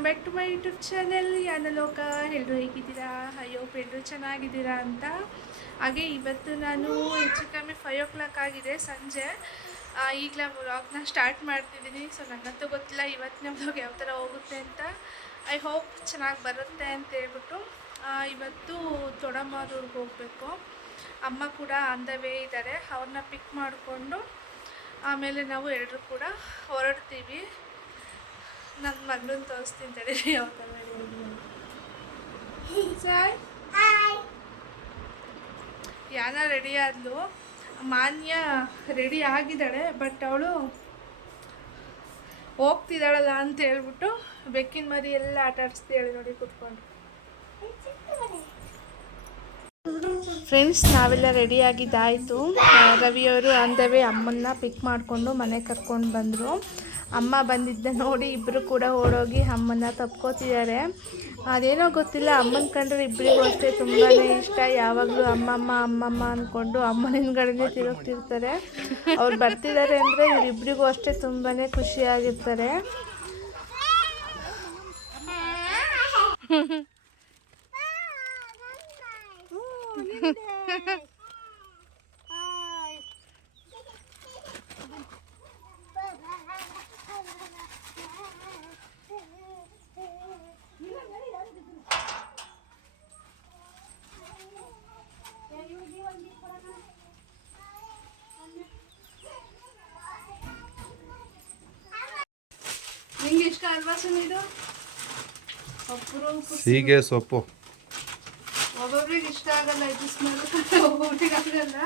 YouTube channel Yanaloka ಎಲ್ಲರೂ ಹೇಗಿದ್ದೀರಾ? ಅಯ್ಯೋ ಎಲ್ಲರೂ ಚೆನ್ನಾಗಿದ್ದೀರಾ ಅಂತ. ಹಾಗೆ ಇವತ್ತು ನಾನು ಹೆಚ್ಚು ಕಮ್ಮಿ ಫೈವ್ ಓ ಕ್ಲಾಕ್ ಆಗಿದೆ ಸಂಜೆ. ಈಗಲೇ ವ್ಲಾಗ್ನ ಸ್ಟಾರ್ಟ್ ಮಾಡ್ತಿದ್ದೀನಿ. ಸೊ ನನಗಂತೂ ಗೊತ್ತಿಲ್ಲ ಇವತ್ತಿನ ವ್ಲಾಗ್ ಯಾವ ಥರ ಹೋಗುತ್ತೆ ಅಂತ. ಐ ಹೋಪ್ ಚೆನ್ನಾಗಿ ಬರುತ್ತೆ ಅಂತ ಹೇಳ್ಬಿಟ್ಟು ಇವತ್ತು ತೊಡಮಾರೂರ್ಗೆ ಹೋಗಬೇಕು. ಅಮ್ಮ ಕೂಡ ಆನ್ ದ ವೇ ಇದ್ದಾರೆ. ಅವ್ರನ್ನ ಪಿಕ್ ಮಾಡಿಕೊಂಡು, ಆಮೇಲೆ ನಾವು ಎಲ್ಲರೂ ಕೂಡ ಹೊರಡ್ತೀವಿ. ನನ್ನ ಮಗಳನ್ನ ತೋರಿಸ್ತೀನಿ ತಡಿ ಯಾವ ಥರ ಸಾಯ್ ಯಾನ ರೆಡಿ ಆದ್ಲು ಮಾನ್ಯ ರೆಡಿ ಆಗಿದ್ದಾಳೆ ಬಟ್ ಅವಳು ಹೋಗ್ತಿದ್ದಾಳಲ್ಲ ಅಂತ ಹೇಳ್ಬಿಟ್ಟು ಬೆಕ್ಕಿನ ಮರಿ ಎಲ್ಲ ಆಟ ಆಡಿಸ್ತಿದ್ದಾಳೆ ನೋಡಿ ಕುತ್ಕೊಂಡು. ಫ್ರೆಂಡ್ಸ್ ನಾವೆಲ್ಲ ರೆಡಿ ಆಗಿದ್ದಾಯಿತು ರವಿಯವರು ಅಂದವೇ ಅಮ್ಮನ್ನ ಪಿಕ್ ಮಾಡಿಕೊಂಡು ಮನೆಗೆ ಕರ್ಕೊಂಡು ಬಂದರು. ಅಮ್ಮ ಬಂದಿದ್ದ ನೋಡಿ ಇಬ್ಬರು ಕೂಡ ಓಡೋಗಿ ಅಮ್ಮನ್ನ ತಪ್ಕೋತಿದ್ದಾರೆ. ಅದೇನೋ ಗೊತ್ತಿಲ್ಲ ಅಮ್ಮನ ಕಂಡ್ರೆ ಇಬ್ಬರಿಗೂ ಅಷ್ಟೇ ತುಂಬಾ ಇಷ್ಟ. ಯಾವಾಗಲೂ ಅಮ್ಮಮ್ಮ ಅಮ್ಮಮ್ಮ ಅಂದ್ಕೊಂಡು ಅಮ್ಮನ ಹಿಂದ್ಗಡೆ ತಿರುಗ್ತಿರ್ತಾರೆ. ಅವ್ರು ಬರ್ತಿದ್ದಾರೆ ಅಂದರೆ ಇವರಿಬ್ಬರಿಗೂ ಅಷ್ಟೇ ತುಂಬಾ ಖುಷಿಯಾಗಿರ್ತಾರೆ ನಿಂಗೆ ಇಷ್ಟ ಅಲ್ವಾ ಸುನಿದು ಒಬ್ಬರು ಸೀಗೆ ಸೊಪ್ಪು ಒಬ್ಬೊಬ್ರಿಗೆ ಇಷ್ಟ ಆಗಲ್ಲ ಇದು ಸ್ಮೆಲ್ ಒಬ್ಬೊಬ್ರಿಗೆ ಆಗಲ್ಲ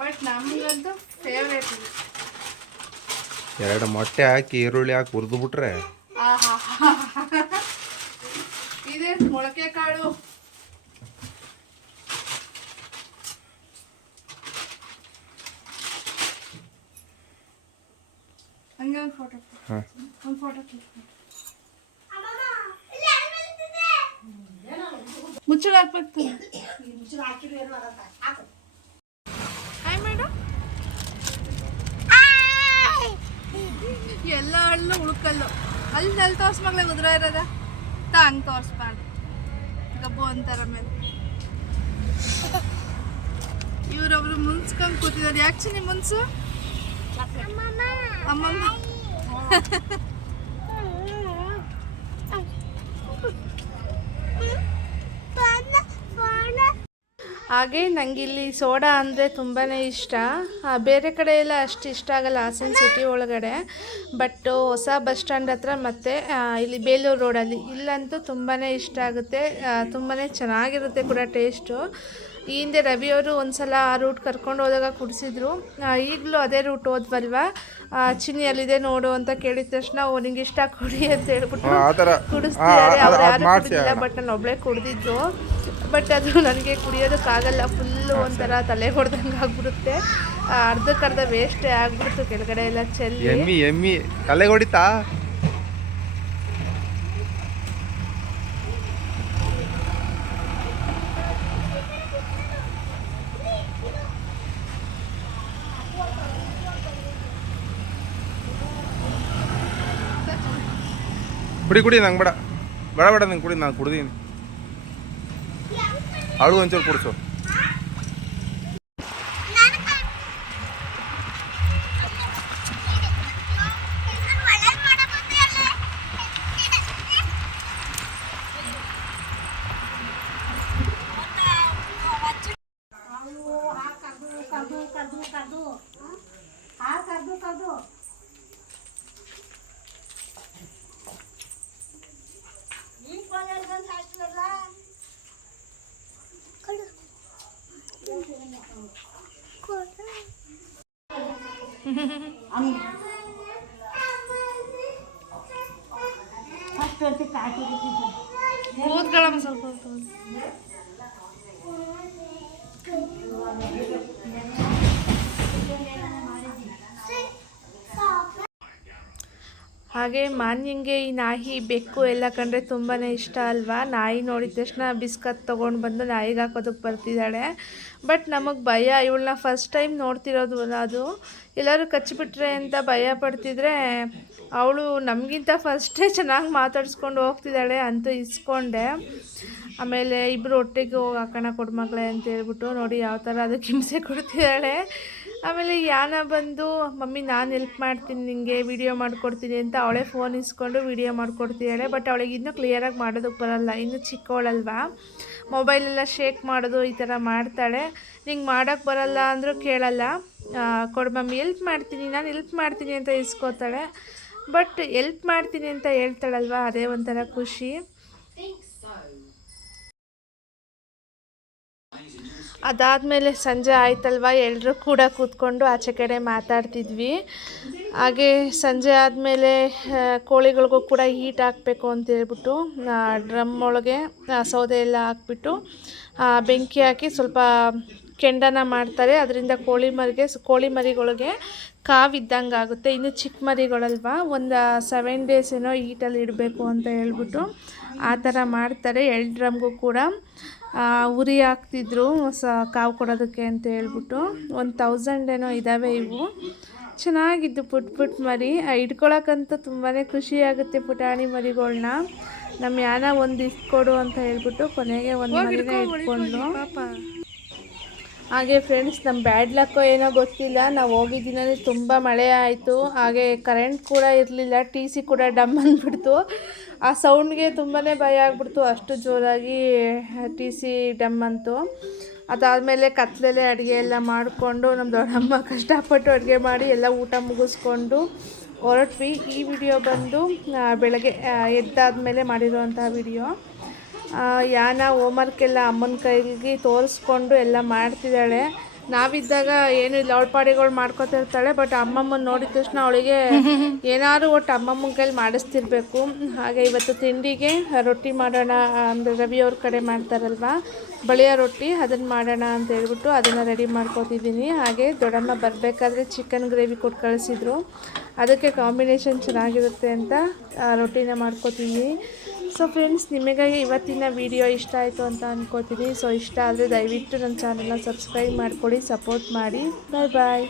ಬಟ್ ನಮಗಂತೂ ಫೇವ್ರೇಟ್ ಇದು ಎರಡು ಮೊಟ್ಟೆ ಹಾಕಿ ಈರುಳ್ಳಿ ಹಾಕಿ ಹುರಿದು ಬಿಟ್ರೆ? ಆಹಾ. ಇದೆ ಮೊಳಕೆ ಕಾಳು ಹಂಗೆ ಒಂದು ಫೋಟೋ ಹಾಂ ಒಂದು ಫೋಟೋ ಮುಚ್ಚಳ ಹಾಕ್ಬೇಕು. ಎಲ್ಲ ಹಳ್ಳು ಉಳ್ಕಲ್ಲು. ಅಲ್ಲಿ ಅಲ್ಲಿ ತೋರ್ಸ್ ಮಗ್ಳೆ ಉದ್ರ ಇರೋದ? ಹಂಗೆ ತೋರಿಸ್ಬಾರ್ದು. ಗಬ್ಬು ಅಂತಾರ ಮೇಲೆ. ಇವ್ರೊಬ್ರು ಮುನ್ಸ್ಕೊಂಡು ಕೂತಿದ್ದಾರೆ ಯಾಕೆ ಚಿನ್ನಿ ಮುನ್ಸು? ಅಮ್ಮಮ್ಮ ಹಾಗೆ ನನಗಿಲ್ಲಿ ಸೋಡಾ ಅಂದರೆ ತುಂಬಾ ಇಷ್ಟ. ಬೇರೆ ಕಡೆ ಎಲ್ಲ ಅಷ್ಟು ಇಷ್ಟ ಆಗಲ್ಲ ಹಾಸನ ಸಿಟಿ ಒಳಗಡೆ. ಬಟ್ ಹೊಸ ಬಸ್ ಸ್ಟ್ಯಾಂಡ್ ಹತ್ರ ಮತ್ತು ಇಲ್ಲಿ ಬೇಲೂರು ರೋಡಲ್ಲಿ ಇಲ್ಲಂತೂ ತುಂಬಾ ಇಷ್ಟ ಆಗುತ್ತೆ. ತುಂಬಾ ಚೆನ್ನಾಗಿರುತ್ತೆ ಕೂಡ ಟೇಸ್ಟು ಈ ಹಿಂದೆ ರವಿಯವರು ಒಂದ್ಸಲ ಆ ರೂಟ್ ಕರ್ಕೊಂಡು ಹೋದಾಗ ಕುಡಿಸಿದ್ರು. ಈಗಲೂ ಅದೇ ರೂಟ್ ಹೋದ್ವಲ್ವಾ? ಚಿನ್ನಿ ಅಲ್ಲಿದೆ ನೋಡು ಅಂತ ಕೇಳಿದ ತಕ್ಷಣ ಓ ನಿಂಗೆ ಇಷ್ಟ ಕೊಡಿ ಅಂತ ಹೇಳ್ಬಿಟ್ಟು ಕುಡಿಸ್ತಿದ್ದಾರೆ. ಅವ್ರು ಯಾರು ಕುಡಿದಿಲ್ಲ ಬಟ್ ನಾನು ಒಬ್ಳೇ ಕುಡಿದಿದ್ದು. ಬಟ್ ಅದು ನನಗೆ ಕುಡಿಯೋದಕ್ಕಾಗಲ್ಲ. ಫುಲ್ಲು ಒಂಥರ ತಲೆ ಹೊಡೆದಂಗೆ ಆಗ್ಬಿಡುತ್ತೆ. ಅರ್ಧಕ್ಕರ್ಧ ವೇಸ್ಟೇ ಆಗ್ಬಿಡ್ತು. ಕೆಳಗಡೆ ಎಲ್ಲ ಚೆಲ್ಲಿ. ಎಮ್ಮಿ ಎಮ್ಮಿ. ತಲೆ ಹೊಡಿತಾ ಕುಡಿ ಕುಡಿ ನಂಗೆ ಬೇಡ. ಬೇಡ ಬೇಡ ನಂಗೆ ಕುಡಿ ನಾನು ಕುಡ್ದೀನಿ. ಅಳು ಒಂಚೂರು ಕುಡಿಸು. ಕೂತ್ಕೊಳ್ಳಮ್ಮ ಸ್ವಲ್ಪ ಹೊತ್ತು. ಹಾಗೆ ಮಾನ್ಯಂಗೆ ಈ ನಾಯಿ ಬೆಕ್ಕು ಎಲ್ಲ ಕಂಡ್ರೆ ತುಂಬಾ ಇಷ್ಟ ಅಲ್ವಾ? ನಾಯಿ ನೋಡಿದ ತಕ್ಷಣ ಬಿಸ್ಕತ್ ತೊಗೊಂಡು ಬಂದು ನಾಯಿಗೆ ಹಾಕೋದಕ್ಕೆ ಬರ್ತಿದ್ದಾಳೆ. ಬಟ್ ನಮಗೆ ಭಯ, ಇವಳನ್ನ ಫಸ್ಟ್ ಟೈಮ್ ನೋಡ್ತಿರೋದು ಅದು. ಎಲ್ಲರೂ ಕಚ್ಚಿಬಿಟ್ರೆ ಅಂತ ಭಯ ಪಡ್ತಿದ್ರೆ ಅವಳು ನಮಗಿಂತ ಫಸ್ಟೇ ಚೆನ್ನಾಗಿ ಮಾತಾಡಿಸ್ಕೊಂಡು ಹೋಗ್ತಿದ್ದಾಳೆ ಅಂತೂ ಇಸ್ಕೊಂಡೆ. ಆಮೇಲೆ ಇಬ್ಬರು ಒಟ್ಟಿಗೆ ಹೋಗಿ ಹಾಕೋಣ ಕೊಡ್ಮಗಳೇ ಅಂತ ಹೇಳ್ಬಿಟ್ಟು ನೋಡಿ ಯಾವ ಥರ ಅದಕ್ಕೆ ಹಿಂಸೆ ಕೊಡ್ತಿದ್ದಾಳೆ. ಆಮೇಲೆ ಯಾನ ಬಂದು, ಮಮ್ಮಿ, ನಾನು ಹೆಲ್ಪ್ ಮಾಡ್ತೀನಿ ನಿಮಗೆ ವಿಡಿಯೋ ಮಾಡಿಕೊಡ್ತೀನಿ ಅಂತ ಅವಳೇ ಫೋನ್ ಇಸ್ಕೊಂಡು ವಿಡಿಯೋ ಮಾಡಿಕೊಡ್ತಿದ್ದಾಳೆ. ಬಟ್ ಅವಳಿಗೆ ಇನ್ನೂ ಕ್ಲಿಯರಾಗಿ ಮಾಡೋದಕ್ಕೆ ಬರಲ್ಲ. ಇನ್ನೂ ಚಿಕ್ಕವಳಲ್ವಾ? ಮೊಬೈಲೆಲ್ಲ ಶೇಕ್ ಮಾಡೋದು ಈ ಥರ ಮಾಡ್ತಾಳೆ. ನಿಂಗೆ ಮಾಡೋಕ್ಕೆ ಬರಲ್ಲ ಅಂದರೂ ಕೇಳಲ್ಲ. ಕೊಡು ಮಮ್ಮಿ ಎಲ್ಪ್ ಮಾಡ್ತೀನಿ, ನಾನು ಎಲ್ಪ್ ಮಾಡ್ತೀನಿ ಅಂತ ಇಸ್ಕೋತಾಳೆ. ಬಟ್ ಎಲ್ಪ್ ಮಾಡ್ತೀನಿ ಅಂತ ಹೇಳ್ತಾಳಲ್ವಾ? ಅದೇ ಒಂಥರ ಖುಷಿ. ಅದಾದಮೇಲೆ ಸಂಜೆ ಆಯ್ತಲ್ವ? ಎಲ್ಲರೂ ಕೂಡ ಕೂತ್ಕೊಂಡು ಆಚೆ ಕಡೆ ಮಾತಾಡ್ತಿದ್ವಿ. ಹಾಗೆ ಸಂಜೆ ಆದಮೇಲೆ ಕೋಳಿಗಳಿಗೂ ಕೂಡ ಹೀಟ್ ಹಾಕಬೇಕು ಅಂತೇಳ್ಬಿಟ್ಟು ಡ್ರಮ್ ಒಳಗೆ ಸೌದೆ ಎಲ್ಲ ಹಾಕ್ಬಿಟ್ಟು ಬೆಂಕಿ ಹಾಕಿ ಸ್ವಲ್ಪ ಕೆಂಡನ ಮಾಡ್ತಾರೆ. ಅದರಿಂದ ಕೋಳಿ ಮರಿಗೆ, ಕೋಳಿ ಮರಿಗಳಿಗೆ ಕಾವಿದ್ದಂಗೆ ಆಗುತ್ತೆ. ಇನ್ನು ಚಿಕ್ಕ ಮರಿಗಳಲ್ವಾ? ಒಂದು ಸೆವೆನ್ ಡೇಸ್ ಏನೋ ಈಟಲ್ಲಿ ಇಡಬೇಕು ಅಂತ ಹೇಳ್ಬಿಟ್ಟು ಆ ಥರ ಮಾಡ್ತಾರೆ. ಎಲ್ಡ್ರಮ್ಗೂ ಕೂಡ. ಉರಿ ಹಾಕ್ತಿದ್ರು. ಸ ಕಾವು ಕೊಡೋದಕ್ಕೆ ಅಂತ ಹೇಳ್ಬಿಟ್ಟು. ಒಂದು ತೌಸಂಡ್ ಏನೋ ಇದ್ದಾವೆ ಇವು. ಚೆನ್ನಾಗಿದ್ದು ಪುಟ್ ಪುಟ್ ಮರಿ. ಇಟ್ಕೊಳಕ್ಕಂತೂ ತುಂಬಾ ಖುಷಿಯಾಗುತ್ತೆ ಪುಟಾಣಿ ಮರಿಗಳನ್ನ ನಮ್ಮ ಯಾನ ಒಂದು ಇಟ್ಕೊಡು ಅಂತ ಹೇಳ್ಬಿಟ್ಟು ಕೊನೆಗೆ ಒಂದು ಮರಿನ ಇಟ್ಕೊಂಡು. ಹಾಗೆ ಫ್ರೆಂಡ್ಸ್ ನಮ್ಮ ಬ್ಯಾಡ್ ಲಕ್ಕೋ ಏನೋ ಗೊತ್ತಿಲ್ಲ. ನಾವು ಹೋಗಿದ್ದಿನಲ್ಲಿ ತುಂಬ ಮಳೆ ಆಯಿತು. ಹಾಗೆ ಕರೆಂಟ್ ಕೂಡ ಇರಲಿಲ್ಲ ಟಿ ಸಿ ಕೂಡ ಡಮ್ ಅಂದ್ಬಿಡ್ತು ಆ ಸೌಂಡ್ಗೆ ತುಂಬಾ ಭಯ ಆಗ್ಬಿಡ್ತು. ಅಷ್ಟು ಜೋರಾಗಿ ಟಿ ಸಿ ಡಮ್ ಅಂತು. ಅದಾದಮೇಲೆ ಕತ್ಲಲ್ಲೇ ಅಡುಗೆ ಎಲ್ಲ ಮಾಡಿಕೊಂಡು ನಮ್ಮ ದೊಡ್ಡಮ್ಮ ಕಷ್ಟಪಟ್ಟು ಅಡುಗೆ ಮಾಡಿ ಎಲ್ಲ ಊಟ ಮುಗಿಸ್ಕೊಂಡು ಹೊರಟ್ವಿ. ಈ ವಿಡಿಯೋ ಬಂದು ಬೆಳಗ್ಗೆ ಎದ್ದಾದಮೇಲೆ ಮಾಡಿರೋವಂತಹ ವಿಡಿಯೋ ಯಾನ ಹೋಮ್ವರ್ಕೆಲ್ಲ ಅಮ್ಮನ ಕೈಗೆ ತೋರಿಸ್ಕೊಂಡು ಎಲ್ಲ ಮಾಡ್ತಿದ್ದಾಳೆ. ನಾವಿದ್ದಾಗ ಏನು ಇಲ್ಲ ಅವಳ ಪಾಡಿಗಳು ಮಾಡ್ಕೊತಿರ್ತಾಳೆ ಬಟ್ ಅಮ್ಮಮ್ಮನ ನೋಡಿದ ತಕ್ಷಣ ಅವಳಿಗೆ ಏನಾದ್ರು ಒಟ್ಟು ಅಮ್ಮಮ್ಮನ ಕೈಲಿ ಮಾಡಿಸ್ತಿರ್ಬೇಕು. ಹಾಗೆ ಇವತ್ತು ತಿಂಡಿಗೆ ರೊಟ್ಟಿ ಮಾಡೋಣ ಅಂದರೆ ರವಿ ಅವ್ರ ಕಡೆ ಮಾಡ್ತಾರಲ್ವ? ಬಳಿಯ ರೊಟ್ಟಿ, ಅದನ್ನು ಮಾಡೋಣ ಅಂತ ಹೇಳ್ಬಿಟ್ಟು ಅದನ್ನು ರೆಡಿ ಮಾಡ್ಕೊತಿದ್ದೀನಿ. ಹಾಗೆ ದೊಡ್ಡಮ್ಮ ಬರಬೇಕಾದ್ರೆ ಚಿಕನ್ ಗ್ರೇವಿ ಕೊಟ್ಟು ಕಳಿಸಿದ್ರು. ಅದಕ್ಕೆ ಕಾಂಬಿನೇಷನ್ ಚೆನ್ನಾಗಿರುತ್ತೆ ಅಂತ ರೊಟ್ಟಿನ ಮಾಡ್ಕೊತೀನಿ ಸೊ ಫ್ರೆಂಡ್ಸ್ ನಿಮಗಾಗಿ ಇವತ್ತಿನ ವಿಡಿಯೋ ಇಷ್ಟ ಆಯಿತು ಅಂತ ಅಂದ್ಕೋತೀನಿ ಸೊ ಇಷ್ಟ ಆದರೆ ದಯವಿಟ್ಟು ನನ್ನ ಚಾನಲ್ನ ಸಬ್ಸ್ಕ್ರೈಬ್ ಮಾಡಿಕೊಡಿ ಸಪೋರ್ಟ್ ಮಾಡಿ. ಬಾಯ್ ಬಾಯ್